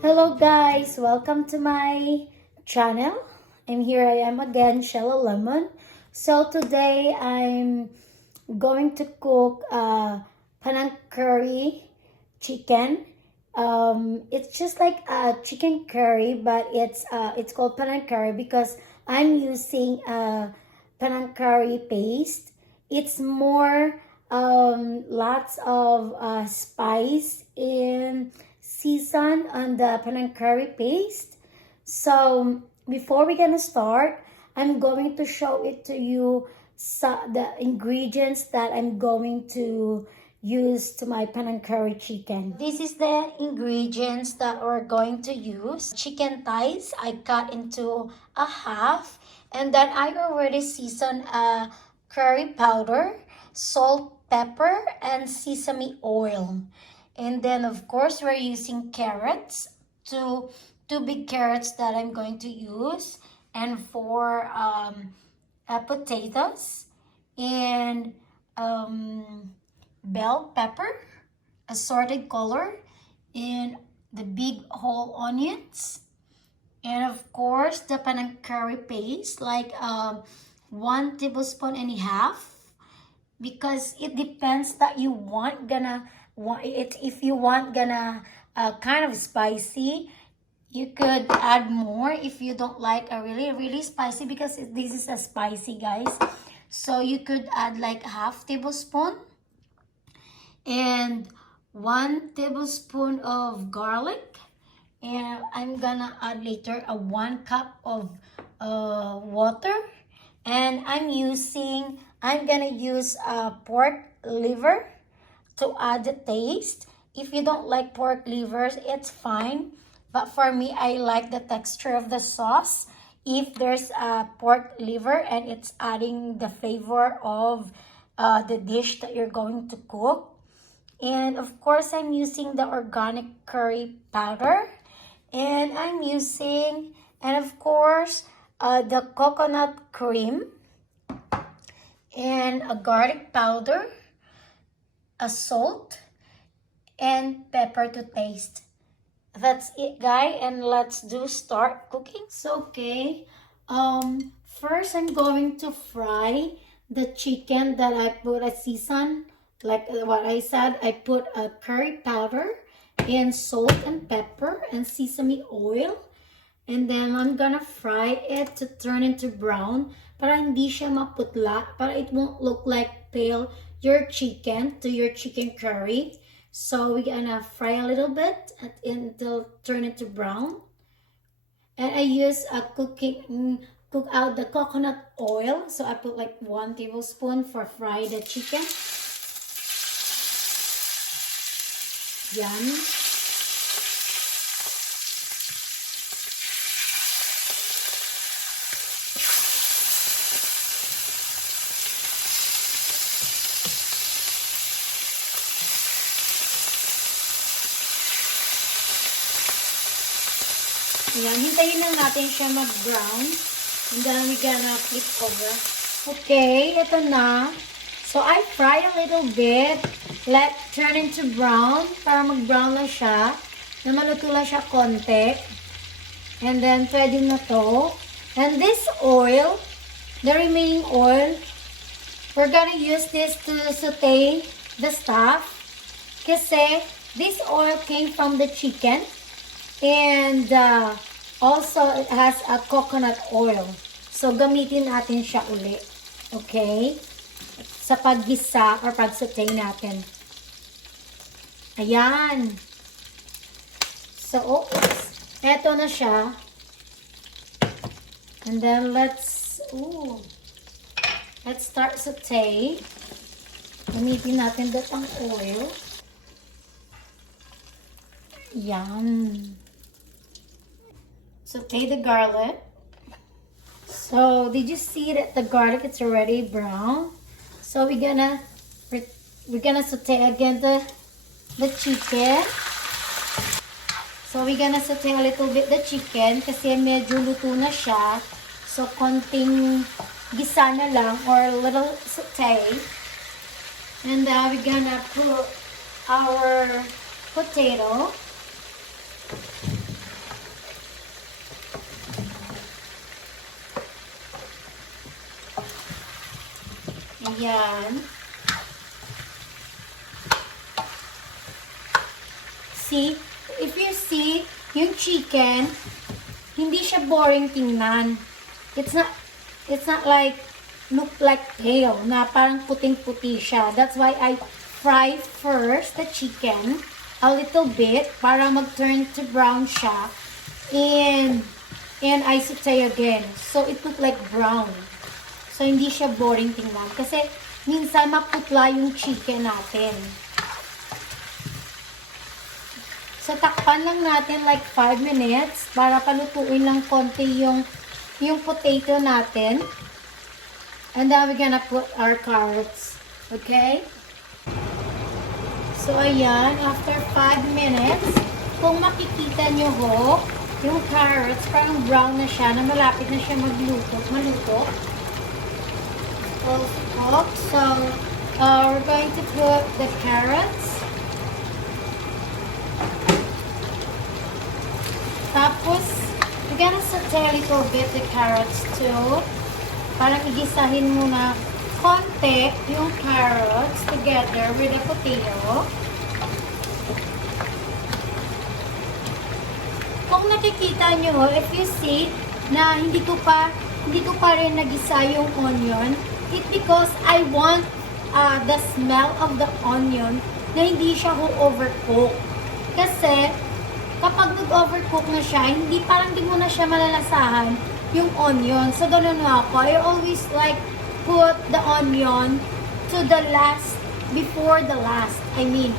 Hello guys, welcome to my channel. And here I am again, Shiela Lemon. So today I'm going to cook Panang Curry chicken. It's just like a chicken curry, but it's called Panang Curry because I'm using Panang Curry paste. It's more lots of spice in season on the Panang Curry paste. So before we're gonna start, I'm going to show it to you the ingredients that I'm going to use to my Panang Curry chicken. This is the ingredients that we're going to use. Chicken thighs, I cut into a half, and then I already seasoned curry powder, salt, pepper, and sesame oil. And then of course we're using carrots, two big carrots that I'm going to use, and four potatoes, and bell pepper, assorted color, and the big whole onions, and of course the Panang Curry paste, like 1 tablespoon and a half, because it depends that you want it. If you want kind of spicy, you could add more. If you don't like a really spicy, because this is a spicy, guys, so you could add like half tablespoon, and 1 tablespoon of garlic, and I'm gonna add later a 1 cup of water, and I'm gonna use pork liver to add the taste. If you don't like pork livers, it's fine, but for me, I like the texture of the sauce if there's a pork liver, and it's adding the flavor of the dish that you're going to cook. And of course, I'm using the organic curry powder, and I'm using, and of course, the coconut cream, and a garlic powder, a salt, and pepper to taste. That's it, guys, and let's start cooking. So okay, first I'm going to fry the chicken that I put a season. Like what I said, I put a curry powder and salt and pepper and sesame oil, and then I'm gonna fry it to turn into brown, para hindi siya maputla, para it won't look like pale your chicken curry. So we're gonna fry a little bit until turn into brown. And I use a cook out the coconut oil, so I put like 1 tablespoon for fry the chicken. Yan. Ayan, hintayin lang natin siya mag-brown. And then we're gonna flip over. Okay, ito na. So I fry a little bit. Let turn into brown. Para mag-brown lang siya. Na maluto lang siya konti. And then pwede na to. And this oil, the remaining oil, we're gonna use this to saute the stuff. Kasi this oil came from the chicken. And also, it has a coconut oil. So, gamitin natin siya uli. Okay? Sa paggisa or pag-saute natin. Ayan. So, oops. Eto na siya. And then, let's start saute. Gamitin natin datang oil. Ayan. Saute the garlic. So, did you see that the garlic is already brown? So, we're gonna saute again the chicken. So, we're gonna saute a little bit the chicken kasi medyo luto na siya. So, konting gisa na lang or a little saute. And we're gonna put our potato. Ayan. See? If you see, yung chicken, hindi siya boring tingnan. It's not like, look like pale, na parang puting-puti siya. That's why I fry first the chicken a little bit para mag-turn to brown siya. And I saute again. So, it look like brown. So, hindi siya boring tingnan. Kasi, minsan maputla yung chicken natin. So, takpan lang natin like 5 minutes para palutuin lang konti yung potato natin. And then, we're gonna put our carrots. Okay? So, ayan. After 5 minutes, kung makikita nyo ho, yung carrots, parang brown na siya, na malapit na siya maluto. So, we're going to put the carrots. Tapos, we're gonna saute a little bit the carrots too. Parang igisahin muna konti yung carrots together with the potato. Kung nakikita nyo, if you see na hindi ko pa rin nagisa yung onion, it's because I want the smell of the onion na hindi siya overcook. Kasi, kapag nag-overcook na siya, parang di mo na siya malalasahan yung onion. So, ganun na ako. I always like put the onion to the last, before the last. I mean,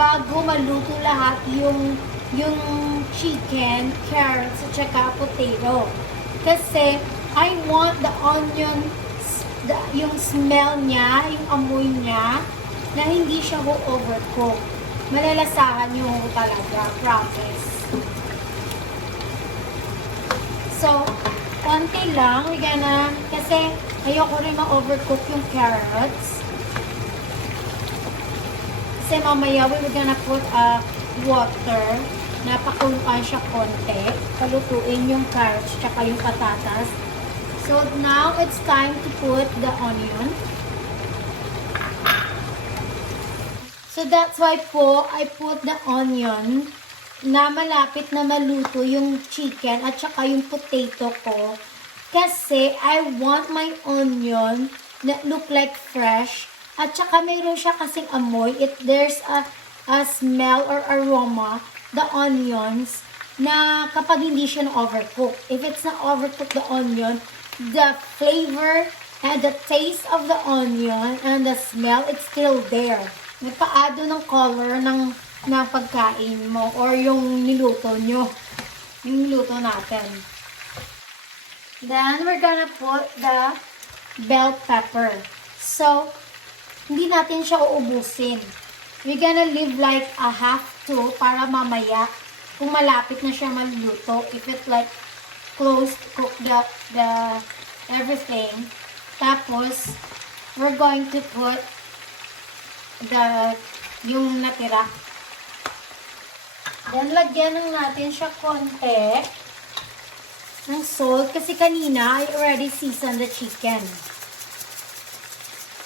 bago maluto lahat yung chicken, carrots, at saka potato. Kasi, I want the onion, yung smell niya, yung amoy niya, na hindi siya overcook. Malalasahan nyo talaga, promise. So, konti lang, kasi ayoko rin ma-overcook yung carrots. Kasi mamaya, we're gonna put water, na pakuluan siya konti, palutuin yung carrots, tsaka yung patatas. So, now, it's time to put the onion. So, that's why po, I put the onion na malapit na maluto yung chicken at saka yung potato ko. Kasi, I want my onion na look like fresh. At saka, mayroon siya kasing amoy. There's a smell or aroma, the onions, na kapag hindi siya na-overcook. If it's not overcooked, the onion, the flavor and the taste of the onion and the smell, it's still there. Nagpa-ado ng color ng pagkain mo or yung niluto nyo. Yung niluto natin. Then, we're gonna put the bell pepper. So, hindi natin siya uubusin. We're gonna leave like a half to para mamaya kung malapit na siya maluto. If it's like close to cook the everything. Tapos, we're going to put yung natira. Then, lagyan lang natin siya konti ng salt. Kasi kanina, I already seasoned the chicken.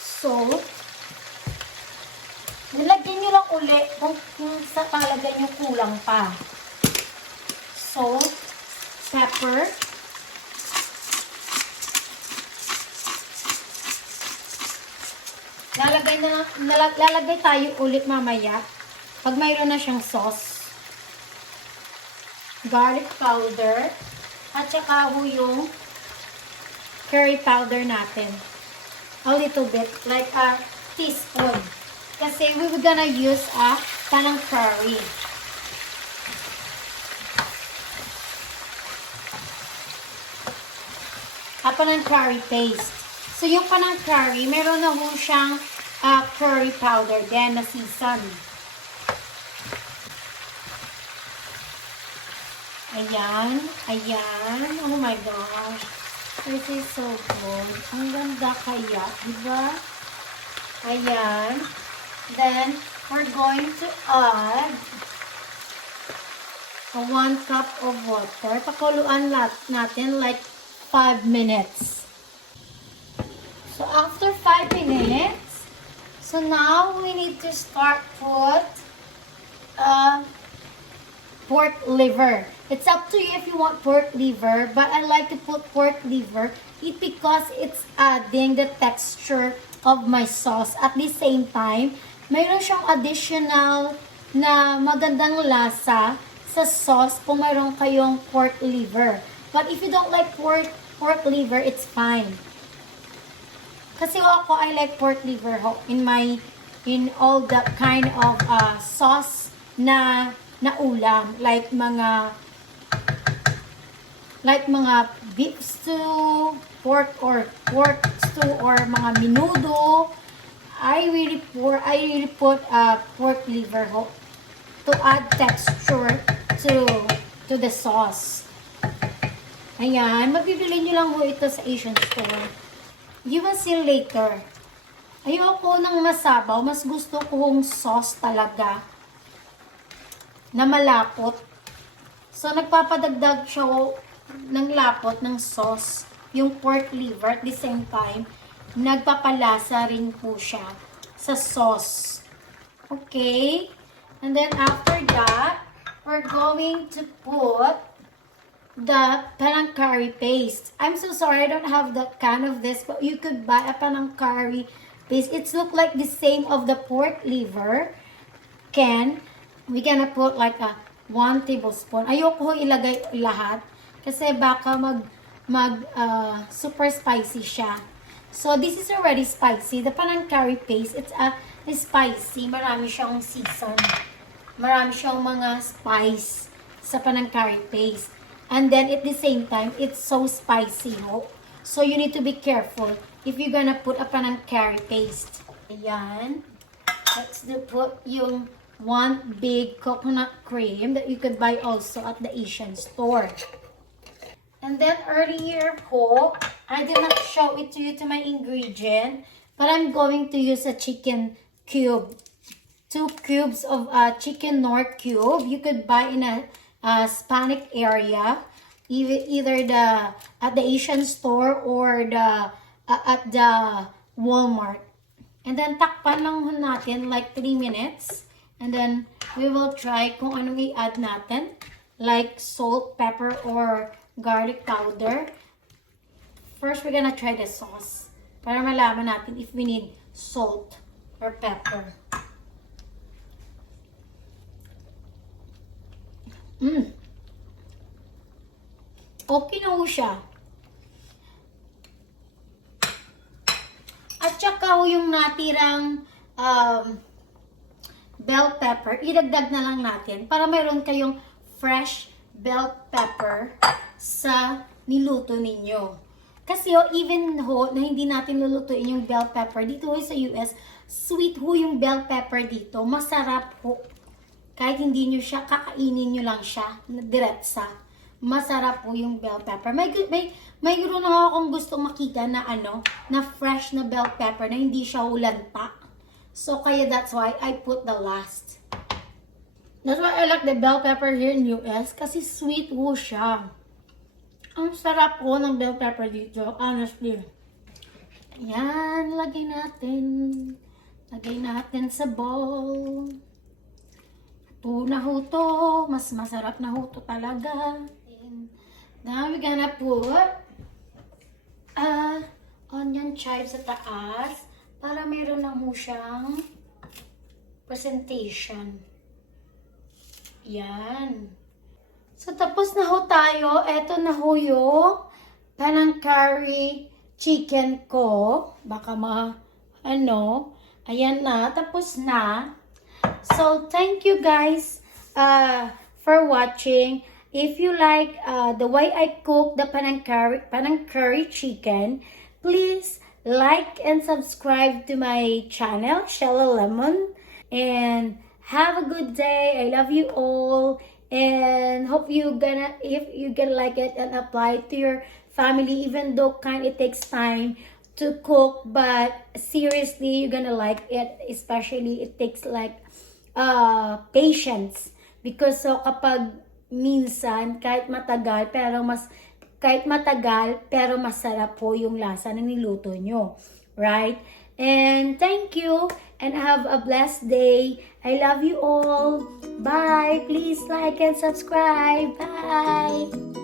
Salt. Nilagyan nyo lang uli kung sa palagay nyo kulang pa. Salt. Pepper. Lalagay tayo ulit mamaya pag mayroon na siyang sauce. Garlic powder. At saka yung curry powder natin. A little bit. Like a teaspoon. Kasi we were gonna use a Panang Curry. A Panang Curry paste. So, yung Panang Curry, meron na ho siyang curry powder din na season. Ayan. Ayan. Oh my gosh. This is so good. Ang ganda kaya. Diba? Ayan. Then, we're going to add 1 cup of water. Pakuluan natin like 5 minutes. So, after 5 minutes. So now we need to start put pork liver. It's up to you if you want pork liver, but I like to put pork liver because it's adding the texture of my sauce. At the same time, mayroon siyang additional na magandang lasa sa sauce kung mayroon kayong pork liver. But if you don't like pork liver, it's fine. Kasi ako, I like pork liver in all the kind of sauce na ulam, like mga beef stew, pork stew, or mga menudo. I really put pork liver to add texture to the sauce. Ayan, mabibili nyo lang ito sa Asian store. You will see later. Ayoko ng masabaw, mas gusto kong sauce talaga na malapot. So, nagpapadagdag siya ng lapot ng sauce, yung pork liver. At the same time, nagpapalasa rin po siya sa sauce. Okay? And then, after that, we're going to put the Panang Curry paste. I'm so sorry, I don't have that kind of this, but you could buy a Panang Curry paste. It's look like the same of the pork liver can. We're gonna put like a 1 tablespoon. Ayoko ilagay lahat kasi baka super spicy siya. So this is already spicy. The Panang Curry paste, it's spicy. Marami siyang season. Marami siyang mga spice sa Panang Curry paste. And then at the same time, it's so spicy. So you need to be careful if you're gonna put a Panang Curry paste. Ayan. Let's put yung 1 big coconut cream that you could buy also at the Asian store. And then earlier po, I did not show it to you to my ingredient, but I'm going to use a chicken cube. 2 cubes of chicken Nor cube. You could buy in a Hispanic area, either at the Asian store or at the Walmart. And then takpan lang natin like 3 minutes. And then, we will try kung anong i-add natin. Like salt, pepper, or garlic powder. First, we're gonna try the sauce. Para malaman natin if we need salt or pepper. Okay na ho siya. At saka yung natirang bell pepper, idagdag na lang natin para mayroon kayong fresh bell pepper sa niluto ninyo. Kasi even na hindi natin lulutuin yung bell pepper dito sa US, sweet yung bell pepper dito, masarap ho. Kahit hindi nyo siya, kakainin nyo lang siya, diretsa. Masarap yung bell pepper. Mayroon na akong gustong makita na na fresh na bell pepper na hindi siya ulanta. So, kaya that's why I put the last. That's why I like the bell pepper here in US. Kasi sweet siya. Ang sarap ng bell pepper dito, honestly. Ayan, lagay natin. Lagay natin sa bowl. Ito na to. Mas masarap na to talaga. Now, we're gonna put onion chives sa taas. Para meron na siyang presentation. Yan. So, tapos na tayo. Eto na yung Panang Curry chicken ko. Baka ayan na. Tapos na. So, thank you guys for watching. If you like the way I cook the Panang Curry chicken, please like and subscribe to my channel, Shiela Lemon. And have a good day. I love you all. And hope if you're gonna like it and apply it to your family, even though it takes time to cook, but seriously, you're gonna like it. Especially, it takes like patience. Because kapag minsan, kahit matagal, pero masarap po yung lasa na niluto nyo. Right? And thank you and have a blessed day. I love you all. Bye. Please like and subscribe. Bye.